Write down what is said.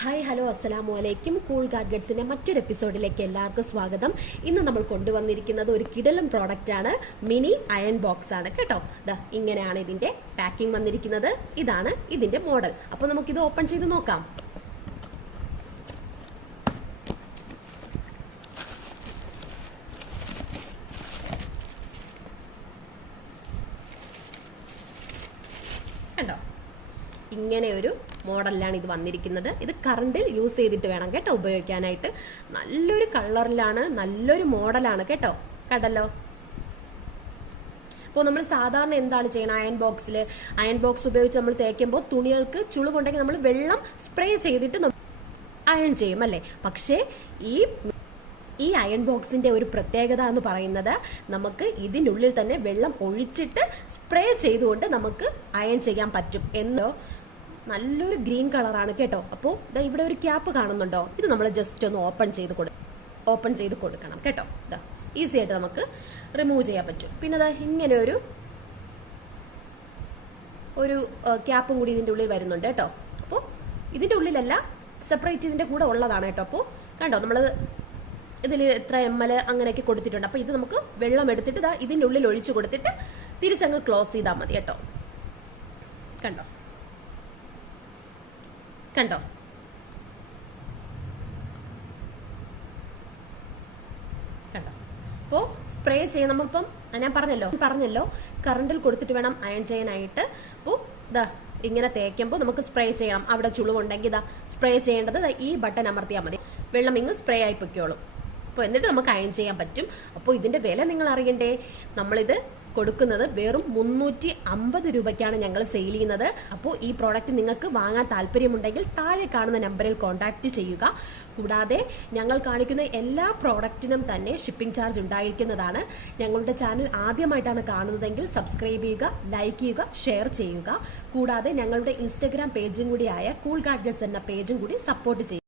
Hi hello അസ്സലാമു അലൈക്കും. Cool ഗാഡ്ഗറ്റ്സിന്റെ മറ്റൊരു എപ്പിസോഡിലേക്ക് എല്ലാവർക്കും സ്വാഗതം. ഇന്ന് നമ്മൾ കൊണ്ടുവന്നിരിക്കുന്നത് ഒരു കിടലം പ്രോഡക്റ്റ് ആണ്. മിനി അയൺ ബോക്സ് ആണ് കേട്ടോ. ഇങ്ങനെയാണ് ഇതിന്റെ പാക്കിംഗ് വന്നിരിക്കുന്നത്. ഇതാണ് ഇതിന്റെ മോഡൽ. അപ്പോൾ നമുക്കിത് ഓപ്പൺ ചെയ്ത് നോക്കാം. കണ്ടോ, ഇങ്ങനെ ഒരു മോഡലിലാണ് ഇത് വന്നിരിക്കുന്നത്. ഇത് കറണ്ടിൽ യൂസ് ചെയ്തിട്ട് വേണം കേട്ടോ ഉപയോഗിക്കാനായിട്ട്. നല്ലൊരു കളറിലാണ്, നല്ലൊരു മോഡലാണ് കേട്ടോ. കണ്ടല്ലോ. അപ്പോൾ നമ്മൾ സാധാരണ എന്താണ് ചെയ്യണം, അയൺ ബോക്സ് ഉപയോഗിച്ച് നമ്മൾ തേക്കുമ്പോൾ തുണികൾക്ക് ചുളിവുണ്ടെങ്കിൽ നമ്മൾ വെള്ളം സ്പ്രേ ചെയ്തിട്ട് അയൺ ചെയ്യും അല്ലേ. പക്ഷേ ഈ അയൺ ബോക്സിന്റെ ഒരു പ്രത്യേകത എന്ന് പറയുന്നത് നമുക്ക് ഇതിനുള്ളിൽ തന്നെ വെള്ളം ഒഴിച്ചിട്ട് സ്പ്രേ ചെയ്തുകൊണ്ട് നമുക്ക് അയൺ ചെയ്യാൻ പറ്റും. എന്നോ നല്ലൊരു ഗ്രീൻ കളറാണ് കേട്ടോ. അപ്പോൾ ഇവിടെ ഒരു ക്യാപ്പ് കാണുന്നുണ്ടോ? ഇത് നമ്മൾ ജസ്റ്റ് ഒന്ന് ഓപ്പൺ ചെയ്ത് കൊടുക്കണം കേട്ടോ. ഈസി ആയിട്ട് നമുക്ക് റിമൂവ് ചെയ്യാൻ പറ്റും. പിന്നെ ഇങ്ങനെ ഒരു ക്യാപ്പും കൂടി ഇതിൻ്റെ ഉള്ളിൽ വരുന്നുണ്ട് കേട്ടോ. അപ്പോൾ ഇതിൻ്റെ ഉള്ളിലല്ല, സെപ്പറേറ്റ് ഇതിൻ്റെ കൂടെ ഉള്ളതാണ് കേട്ടോ. അപ്പോൾ കണ്ടോ, നമ്മൾ ഇതിൽ എത്ര ml അങ്ങനെയൊക്കെ കൊടുത്തിട്ടുണ്ട്. അപ്പോൾ ഇത് നമുക്ക് വെള്ളം എടുത്തിട്ട് ഇതിൻ്റെ ഉള്ളിൽ ഒഴിച്ചു കൊടുത്തിട്ട് തിരിച്ചങ്ങ് ക്ലോസ് ചെയ്താൽ മതി കേട്ടോ. കണ്ടോ കണ്ടോ കണ്ടോ അപ്പോൾ സ്പ്രേ ചെയ്യാൻ നമ്മളിപ്പം ഞാൻ പറഞ്ഞല്ലോ കറണ്ടിൽ കൊടുത്തിട്ട് വേണം അയൺ ചെയ്യാനായിട്ട്. അപ്പോൾ ഇങ്ങനെ തേക്കുമ്പോൾ നമുക്ക് സ്പ്രേ ചെയ്യണം. അവിടെ ചുളിവുണ്ടെങ്കിൽ സ്പ്രേ ചെയ്യേണ്ടത് ഈ ബട്ടൺ അമർത്തിയാൽ മതി. വെള്ളം ഇങ്ങ് സ്പ്രേ ആയി പൊയ്ക്കോളും. അപ്പോൾ എന്നിട്ട് നമുക്ക് അയൺ ചെയ്യാൻ പറ്റും. അപ്പോൾ ഇതിന്റെ വില നിങ്ങൾ അറിയണ്ടേ? നമ്മളിത് കൊടുക്കുന്നത് വെറും 350 രൂപയ്ക്കാണ് ഞങ്ങൾ സെയിൽ ചെയ്യുന്നത്. അപ്പോൾ ഈ പ്രോഡക്റ്റ് നിങ്ങൾക്ക് വാങ്ങാൻ താല്പര്യമുണ്ടെങ്കിൽ താഴെ കാണുന്ന നമ്പറിൽ കോൺടാക്ട് ചെയ്യുക. കൂടാതെ ഞങ്ങൾ കാണിക്കുന്ന എല്ലാ പ്രോഡക്റ്റിനും തന്നെ ഷിപ്പിംഗ് ചാർജ് ഉണ്ടായിരിക്കുന്നതാണ്. ഞങ്ങളുടെ ചാനൽ ആദ്യമായിട്ടാണ് കാണുന്നതെങ്കിൽ സബ്സ്ക്രൈബ് ചെയ്യുക, ലൈക്ക് ചെയ്യുക, ഷെയർ ചെയ്യുക. കൂടാതെ ഞങ്ങളുടെ ഇൻസ്റ്റഗ്രാം പേജും കൂടിയായ കൂൾ ഗാഡ്ഗറ്റ്സ് എന്ന പേജും കൂടി സപ്പോർട്ട് ചെയ്യുക.